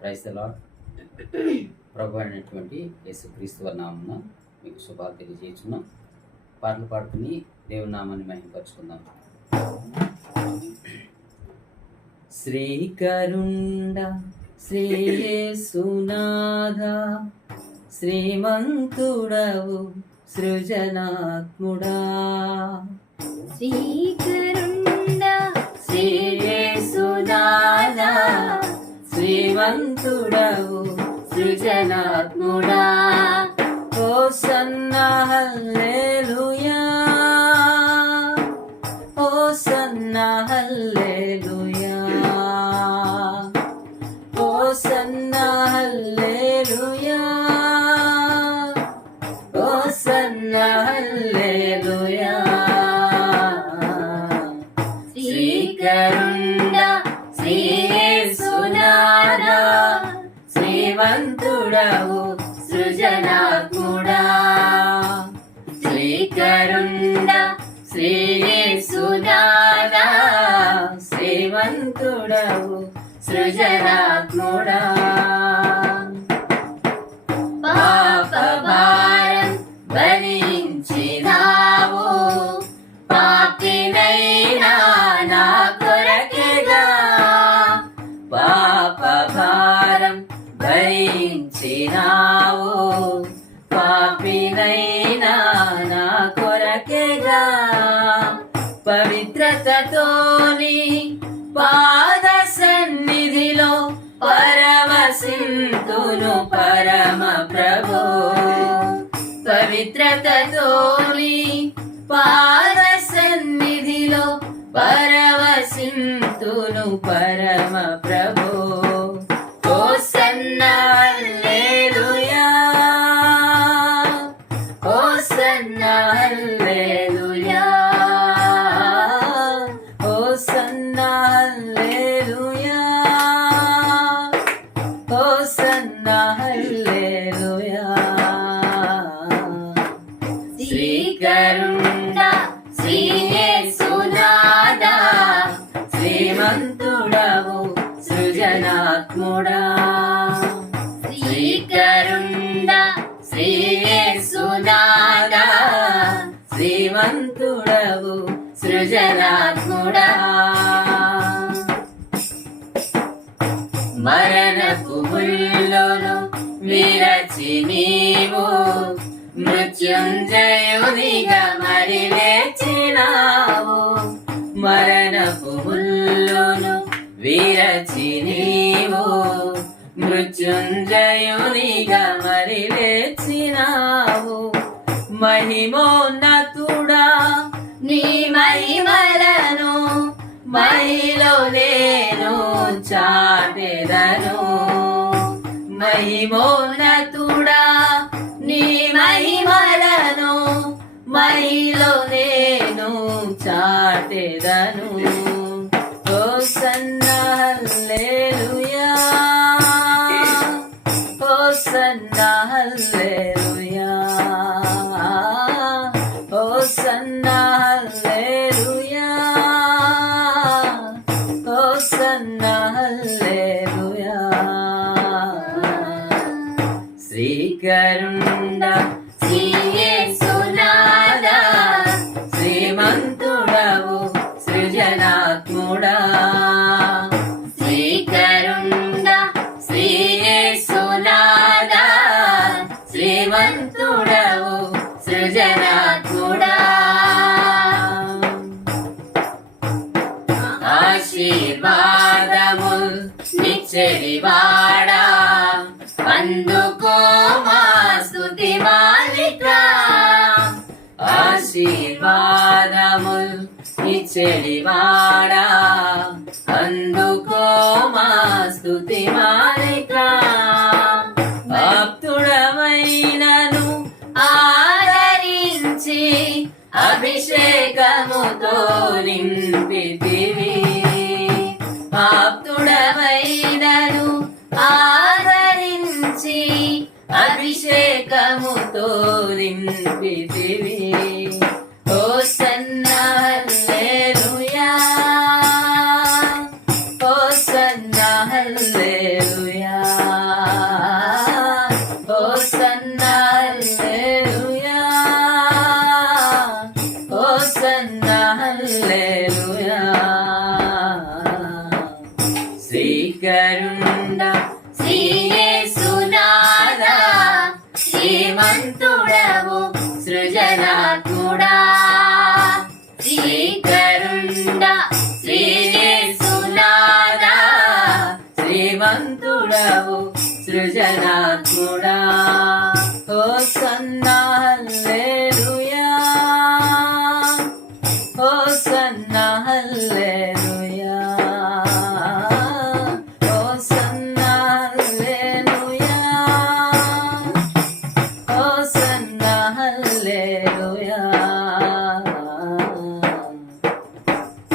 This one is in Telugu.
Praise the lord. ప్రభు అయినటువంటి యేసుక్రీస్తు వారి నామమున మీకు శుభాలు తెలియజేస్తున్నాం. పాటలు పాడుకుని దేవుని నామాన్ని మహిమపరుచుకుందాం. శ్రీకరుండ శ్రీ యేసునాథ, శ్రీమంతుడవు సృజనాత్ముడా. శ్రీకరుండ శ్రీ యేసునాథ, శ్రీమంతుడవు సృజనాత్ముడా. హోసన్నా హల్లెలూయా, హోసన్నా హల్లెలూయా, హోసన్నా హల్లెలూయా, హోసన్నా హల్లెలూయా. శ్రీకరుండ శ్రీ యేసునాథ, శ్రీమంతుడవు సృజనాత్ముడా. శ్రీకరుండ శ్రీ యేసునాథ, శ్రీమంతుడవు సృజనాత్ముడా. పాప భారం భరించినావు, పాపినైనా నా కొరకెగా. పాప భారం భరించినావు, పాపినైనా నా కొరకెగా. పవిత్రతతోని పాద సన్నిధిలో పరవశింతును పరమ ప్రభు. పవిత్రతతోని పాద సన్నిధిలో పరవశింతును పరమ ప్రభు. హోసన్నా హల్లెలూయా, హోసన్నా హల్లెలూయా, హోసన్నా హల్లెలూయా, హోసన్నా హల్లెలూయా. శ్రీకరుండ శ్రీ యేసునాథ, శ్రీమంతుడవు సృజనాత్ముడా. శ్రీకరుండ శ్రీ యేసునాథ, శ్రీమంతుడవు సృజనాత్ముడా. మరణపు ముల్లును విరచి నీవు మృత్యుంజయునిగా మరి లేచినావు. మరణపు ముల్లును విరచి నీవు మృత్యుంజయునిగా మరి లేచినావు. మహిమోన్నతుడా నీ మహిమలను మహిలో నేను చాటెదను. మహిమోన్నతుడా నీ మహిమలను మహిలో నేను చాటెదను. హోసన్నా హల్లెలూయా, హోసన్నా హల్లెలూయా, హోసన్నా హల్లెలూయా, హోసన్నా హల్లెలూయా. శ్రీకరుండ శ్రీ యేసునాథ, శ్రీమంతుడవు సృజనాత్ముడా. శ్రీకరుండ శ్రీ యేసునాథ, శ్రీమంతుడవు సృజనాత్ముడా. ఆశీర్వాదముల్ నిచ్చెడివాడా, అందుకో మా స్తుతి మాలిక. ఆశీర్వాదముల్ నిచ్చెడివాడా, అందుకో మా స్తుతి మాలిక. ఆప్తుడమైనను ఆదరించి అభిషేకముతో నింపితివి. ఆప్తుడమైనను ఆదరించి అభిషేకముతో నింపితివి. హోసన్నా హల్లెలూయా, హోసన్నా హల్లెలూయా. శ్రీకరుండ శ్రీయేసునాథా శ్రీమంతుడవు సృజనాత్ముడా శ్రీకరుండ శ్రీయేసునాథా శ్రీమంతుడవు సృజనా